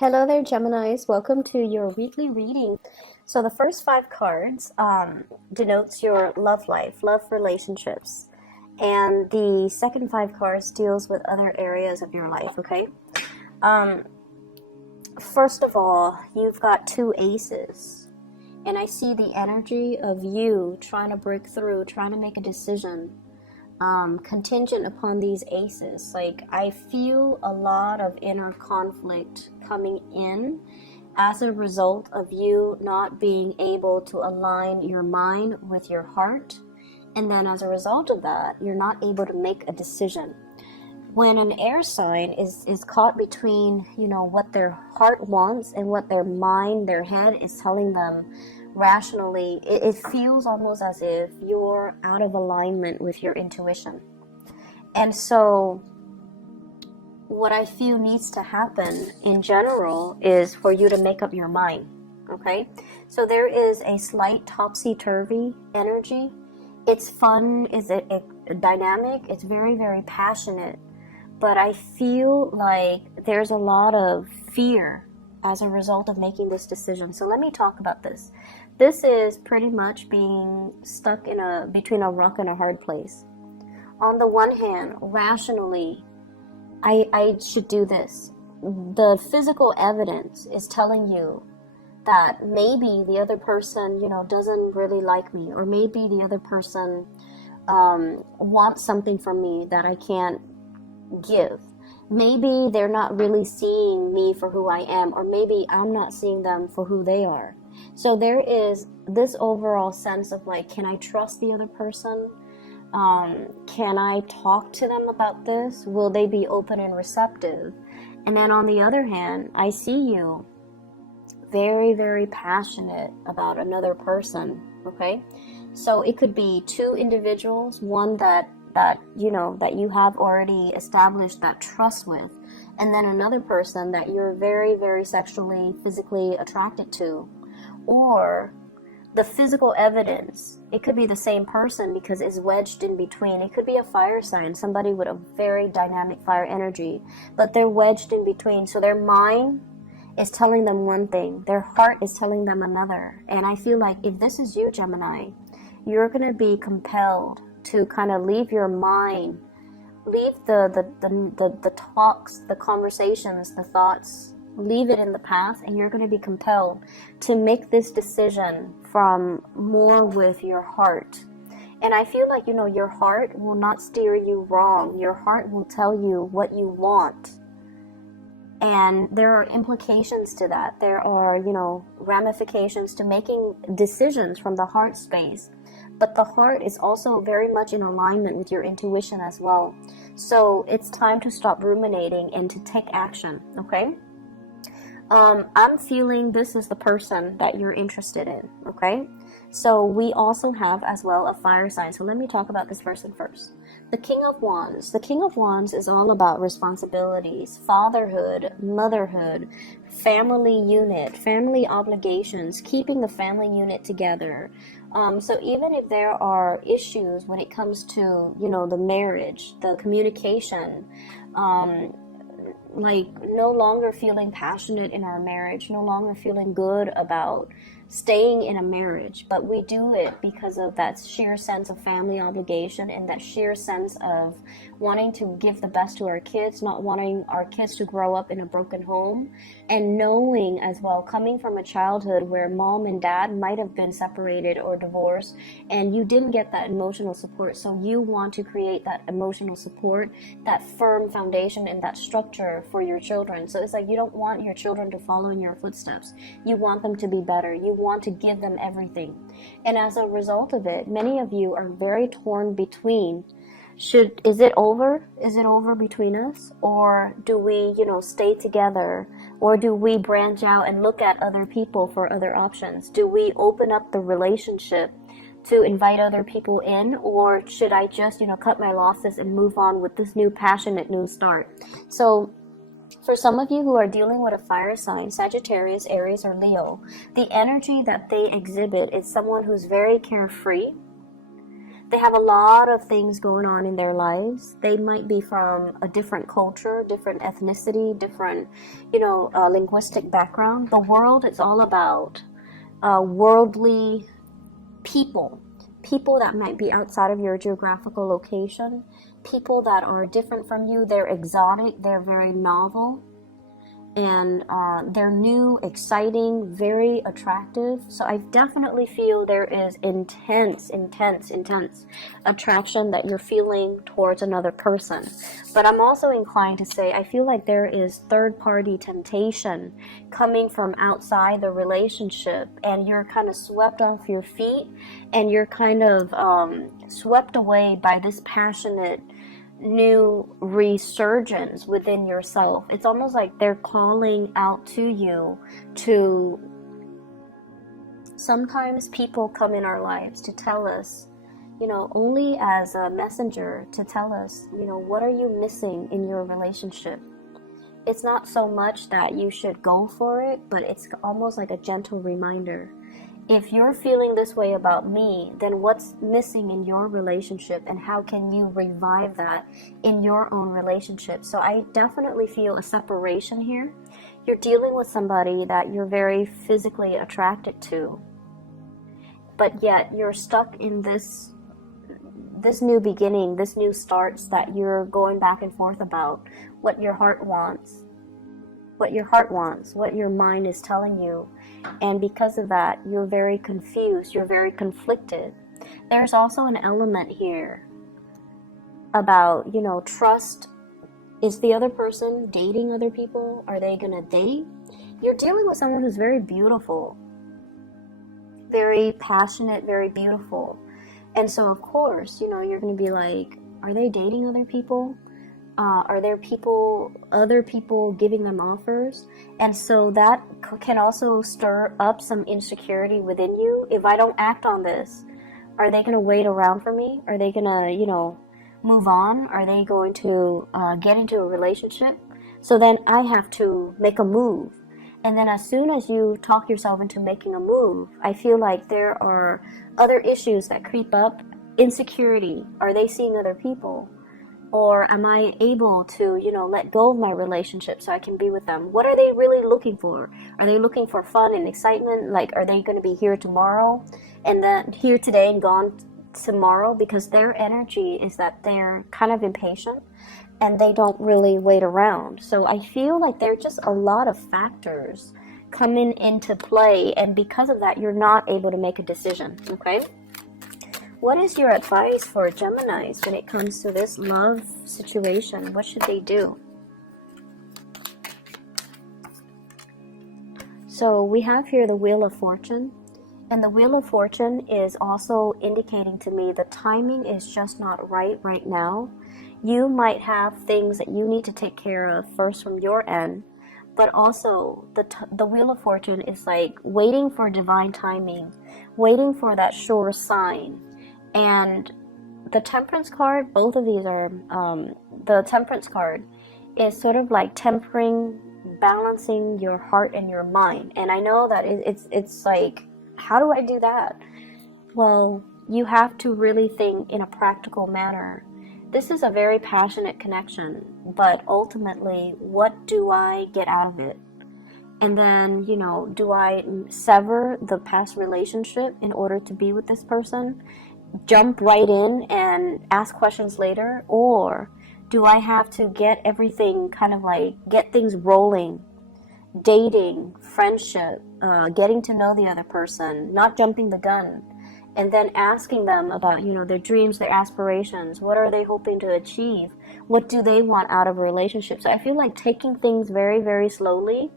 Hello there, Geminis. Welcome to your weekly reading. So the first five cards denotes your love life, love relationships. And the second five cards deals with other areas of your life, okay? Um, First of all, you've got two aces. And I see the energy of you trying to break through, trying to make a decision. Contingent upon these aces. Like, I feel a lot of inner conflict coming in as a result of you not being able to align your mind with your heart. And then as a result of that, you're not able to make a decision. When an air sign is caught between, what their heart wants and what their mind, their head is telling them rationally, it feels almost as if you're out of alignment with your intuition. And so what I feel needs to happen in general is for you to make up your mind, okay? So there is a slight topsy-turvy energy. It's fun, it's dynamic, it's very, very passionate, but I feel like there's a lot of fear as a result of making this decision. So let me talk about this. This is pretty much being stuck between a rock and a hard place. On the one hand, rationally, I should do this. The physical evidence is telling you that maybe the other person, doesn't really like me, or maybe the other person wants something from me that I can't give. Maybe they're not really seeing me for who I am, or maybe I'm not seeing them for who they are. So there is this overall sense of like, can I trust the other person? Can I talk to them about this? Will they be open and receptive? And then on the other hand, I see you very, very passionate about another person, okay? So it could be two individuals, one that you have already established that trust with, and then another person that you're very, very sexually, physically attracted to. Or the physical evidence, it could be the same person because it's wedged in between. It could be a fire sign, somebody with a very dynamic fire energy, but they're wedged in between. So their mind is telling them one thing, their heart is telling them another. And I feel like if this is you, Gemini, you're going to be compelled to kind of leave your mind, leave the talks, the conversations, the thoughts, leave it in the past, and you're going to be compelled to make this decision from more with your heart. And I feel like, your heart will not steer you wrong. Your heart will tell you what you want. And there are implications to that. There are, ramifications to making decisions from the heart space. But the heart is also very much in alignment with your intuition as well. So it's time to stop ruminating and to take action, okay? I'm feeling this is the person that you're interested in, okay? So we also have as well a fire sign. So let me talk about this person first. The King of Wands. The King of Wands is all about responsibilities, fatherhood, motherhood, family unit, family obligations, keeping the family unit together. So even if there are issues when it comes to, the marriage, the communication, like no longer feeling passionate in our marriage, no longer feeling good about staying in a marriage, but we do it because of that sheer sense of family obligation and that sheer sense of wanting to give the best to our kids, not wanting our kids to grow up in a broken home, and knowing as well, coming from a childhood where mom and dad might have been separated or divorced and you didn't get that emotional support, so you want to create that emotional support, that firm foundation and that structure for your children. So it's like you don't want your children to follow in your footsteps. You want them to be better. You want to give them everything. And as a result of it, many of you are very torn between, is it over? Is it over between us? Or do we, stay together? Or do we branch out and look at other people for other options? Do we open up the relationship to invite other people in? Or should I just, cut my losses and move on with this new passionate new start? So for some of you who are dealing with a fire sign, Sagittarius, Aries, or Leo, the energy that they exhibit is someone who's very carefree. They have a lot of things going on in their lives. They might be from a different culture, different ethnicity, different, linguistic background. The world is all about worldly people. People that might be outside of your geographical location. People that are different from you. They're exotic. They're very novel. And they're new, exciting, very attractive. So I definitely feel there is intense attraction that you're feeling towards another person. But I'm also inclined to say I feel like there is third-party temptation coming from outside the relationship, and you're kind of swept off your feet, and you're kind of swept away by this passionate new resurgence within yourself. It's almost like they're calling out to you to... Sometimes people come in our lives to tell us, only as a messenger, to tell us, what are you missing in your relationship? It's not so much that you should go for it, but it's almost like a gentle reminder. If you're feeling this way about me, then what's missing in your relationship, and how can you revive that in your own relationship? So I definitely feel a separation here. You're dealing with somebody that you're very physically attracted to, but yet you're stuck in this new beginning, this new starts that you're going back and forth about, what your heart wants, what your mind is telling you. And because of that, you're very confused, you're very conflicted. There's also an element here about, trust. Is the other person dating other people? Are they gonna date? You're dealing with someone who's very beautiful, very passionate, very beautiful. And so of course, you're gonna be like, are they dating other people? Are there other people giving them offers? And so that can also stir up some insecurity within you. If I don't act on this, are they going to wait around for me? Are they going to, move on? Are they going to get into a relationship? So then I have to make a move. And then as soon as you talk yourself into making a move, I feel like there are other issues that creep up. Insecurity. Are they seeing other people? Or am I able to, let go of my relationship so I can be with them? What are they really looking for? Are they looking for fun and excitement? Like, are they going to be here tomorrow and then here today and gone tomorrow? Because their energy is that they're kind of impatient and they don't really wait around. So I feel like there are just a lot of factors coming into play. And because of that, you're not able to make a decision, okay? What is your advice for Geminis when it comes to this love situation? What should they do? So we have here the Wheel of Fortune. And the Wheel of Fortune is also indicating to me the timing is just not right now. You might have things that you need to take care of first from your end. But also the Wheel of Fortune is like waiting for divine timing. Waiting for that sure sign. And the Temperance card, both of these are, the Temperance card is sort of like tempering, balancing your heart and your mind. And I know that it's like, how do I do that? Well, you have to really think in a practical manner. This is a very passionate connection, but ultimately, what do I get out of it? And then, do I sever the past relationship in order to be with this person? Jump right in and ask questions later? Or do I have to get everything kind of like, get things rolling? Dating, friendship, getting to know the other person, not jumping the gun. And then asking them about, their dreams, their aspirations. What are they hoping to achieve? What do they want out of a relationship? So I feel like taking things very, very slowly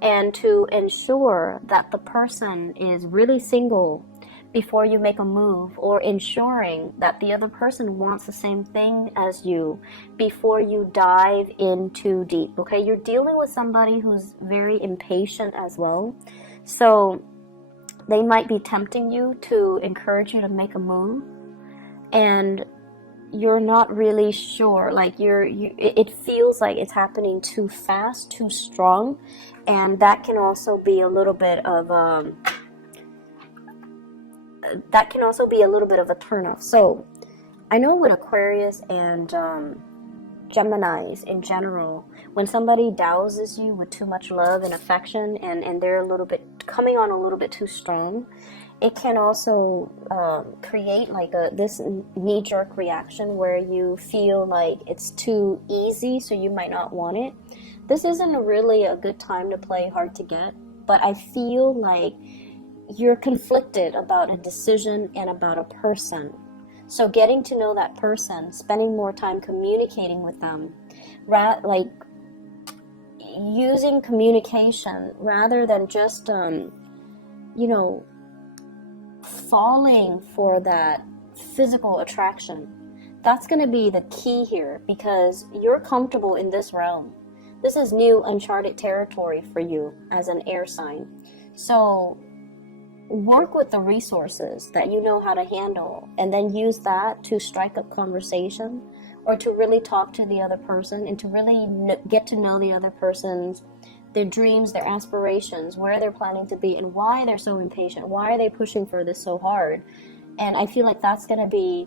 and to ensure that the person is really single before you make a move, or ensuring that the other person wants the same thing as you before you dive in too deep, okay? You're dealing with somebody who's very impatient as well. So they might be tempting you to encourage you to make a move, and you're not really sure, like it feels like it's happening too fast, too strong, and that can also be a little bit of that can also be a little bit of a turnoff. So I know with Aquarius and Geminis in general, when somebody douses you with too much love and affection, and they're a little bit coming on a little bit too strong, it can also create like this knee-jerk reaction where you feel like it's too easy, so you might not want it. This isn't really a good time to play hard to get, but I feel like you're conflicted about a decision and about a person. So getting to know that person, spending more time communicating with them, like using communication rather than just, falling for that physical attraction. That's going to be the key here, because you're comfortable in this realm. This is new, uncharted territory for you as an air sign. So work with the resources that you know how to handle, and then use that to strike up conversation, or to really talk to the other person, and to really get to know the other person's, their dreams, their aspirations, where they're planning to be, and why they're so impatient. Why are they pushing for this so hard? And I feel like that's going to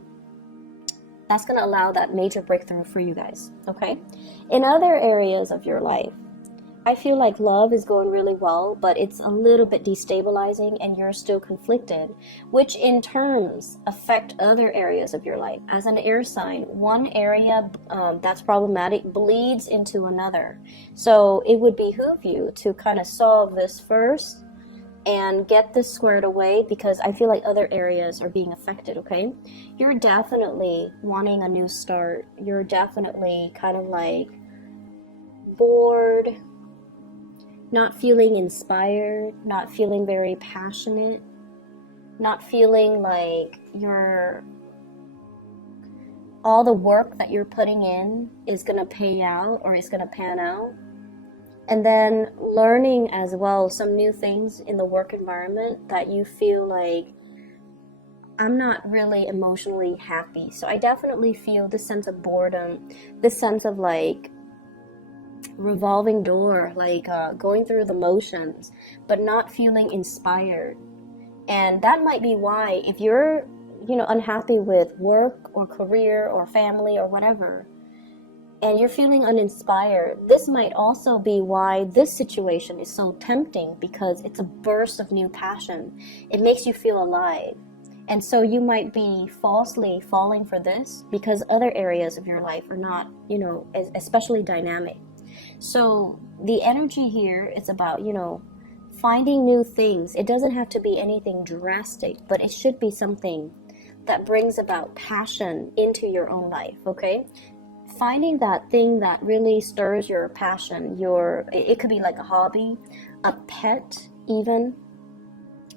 allow that major breakthrough for you guys, okay? In other areas of your life, I feel like love is going really well, but it's a little bit destabilizing and you're still conflicted, which in turns affect other areas of your life. As an air sign, one area that's problematic bleeds into another. So it would behoove you to kind of solve this first and get this squared away, because I feel like other areas are being affected, okay? You're definitely wanting a new start. You're definitely kind of like bored, not feeling inspired, not feeling very passionate, not feeling like all the work that you're putting in is going to pay out or is going to pan out. And then learning as well some new things in the work environment that you feel like, I'm not really emotionally happy. So I definitely feel this sense of boredom, this sense of like revolving door, like going through the motions, but not feeling inspired. And that might be why, if you're, unhappy with work or career or family or whatever, and you're feeling uninspired, this might also be why this situation is so tempting, because it's a burst of new passion. It makes you feel alive. And so you might be falsely falling for this because other areas of your life are not, especially dynamic. So the energy here is about, finding new things. It doesn't have to be anything drastic, but it should be something that brings about passion into your own life, okay? Finding that thing that really stirs your passion, it could be like a hobby, a pet even,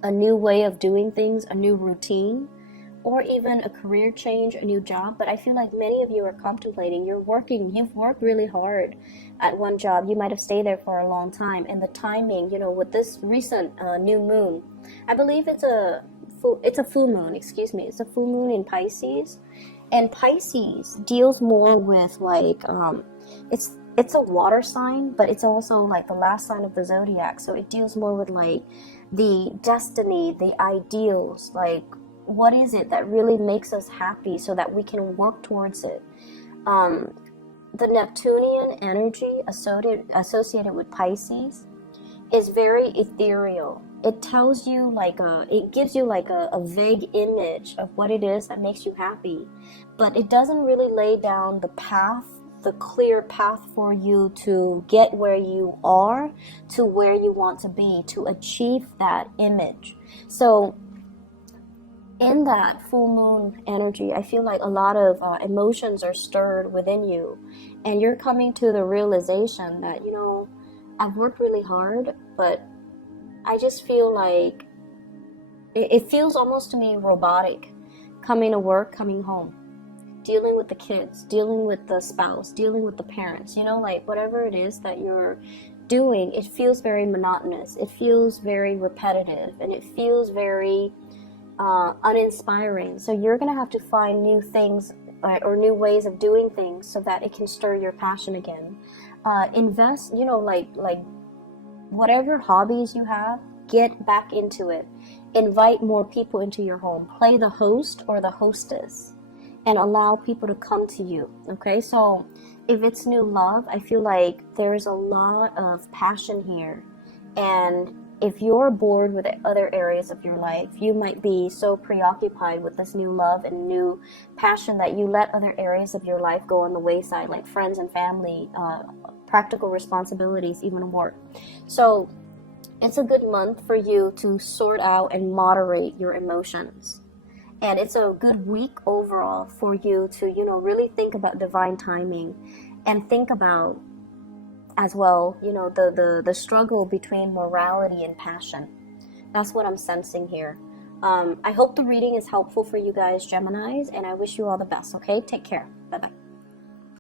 a new way of doing things, a new routine, or even a career change, a new job. But I feel like many of you are contemplating, you've worked really hard at one job. You might have stayed there for a long time, and the timing, with this recent new moon, I believe it's a full moon, it's a full moon in Pisces. And Pisces deals more with like, it's a water sign, but it's also like the last sign of the zodiac. So it deals more with like the destiny, the ideals, like what is it that really makes us happy so that we can work towards it. The Neptunian energy associated with Pisces is very ethereal. It tells you it gives you like a vague image of what it is that makes you happy, but it doesn't really lay down the clear path for you to get where you are to where you want to be, to achieve that image. So in that full moon energy, I feel like a lot of emotions are stirred within you, and you're coming to the realization that, I've worked really hard, but I just feel like it feels almost to me robotic, coming to work, coming home, dealing with the kids, dealing with the spouse, dealing with the parents, like whatever it is that you're doing, it feels very monotonous, it feels very repetitive, and it feels very uninspiring. So you're going to have to find new things or new ways of doing things so that it can stir your passion again. Invest, like whatever hobbies you have, get back into it. Invite more people into your home. Play the host or the hostess and allow people to come to you. Okay, so if it's new love, I feel like there's a lot of passion here. And if you're bored with the other areas of your life, you might be so preoccupied with this new love and new passion that you let other areas of your life go on the wayside, like friends and family, practical responsibilities, even work. So it's a good month for you to sort out and moderate your emotions. And it's a good week overall for you to, really think about divine timing and think about as well, the struggle between morality and passion. That's what I'm sensing here. I hope the reading is helpful for you guys, Geminis, and I wish you all the best, okay? Take care. Bye-bye.